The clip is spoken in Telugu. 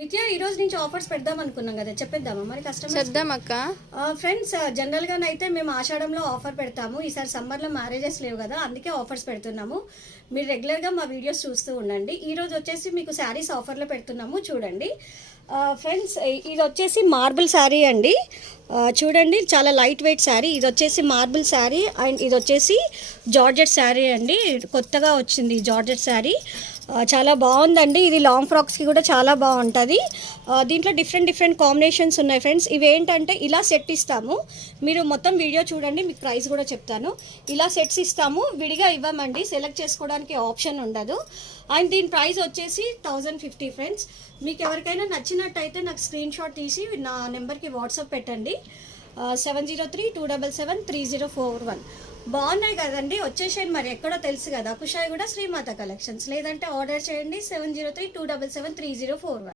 నిత్య ఈ రోజు నుంచి ఆఫర్స్ పెడదాం అనుకున్నాం కదా, చెప్పేద్దామా మరి కస్టమర్స్? చేద్దాం అక్క. ఫ్రెండ్స్, జనరల్గానైతే మేము ఆషాఢంలో ఆఫర్ పెడతాము. ఈసారి సమ్మర్లో మ్యారేజెస్ లేవు కదా, అందుకే ఆఫర్స్ పెడుతున్నాము. మీరు రెగ్యులర్గా మా వీడియోస్ చూస్తూ ఉండండి. ఈ రోజు వచ్చేసి మీకు శారీస్ ఆఫర్లో పెడుతున్నాము, చూడండి. ఫ్రెండ్స్, ఇది వచ్చేసి మార్బుల్ శారీ అండి. చూడండి, చాలా లైట్ వెయిట్ శారీ. ఇది వచ్చేసి మార్బుల్ శారీ అండ్ ఇది వచ్చేసి జార్జెట్ శారీ అండి. కొత్తగా వచ్చింది జార్జెట్ శారీ, చాలా బాగుందండి. ఇది లాంగ్ ఫ్రాక్స్కి కూడా చాలా బాగుంటుంది. దీంట్లో డిఫరెంట్ కాంబినేషన్స్ ఉన్నాయి ఫ్రెండ్స్. ఇవి ఏంటంటే ఇలా సెట్ ఇస్తాము. మీరు మొత్తం వీడియో చూడండి, మీకు ప్రైస్ కూడా చెప్తాను. ఇలా సెట్స్ ఇస్తాము, విడిగా ఇవ్వమండి. సెలెక్ట్ చేసుకోవడానికి ఆప్షన్ ఉండదు. అండ్ దీని ప్రైస్ వచ్చేసి 1050 ఫ్రెండ్స్. మీకు ఎవరికైనా నచ్చినట్టయితే నాకు స్క్రీన్ షాట్ తీసి నా నెంబర్కి వాట్సాప్ పెట్టండి. 7032773041. బాగున్నాయి కదండి, వచ్చేసేయండి. మరి ఎక్కడో తెలుసు కదా, కుషాయి కూడా శ్రీమాత కలెక్షన్స్. లేదంటే ఆర్డర్ చేయండి 7032773041.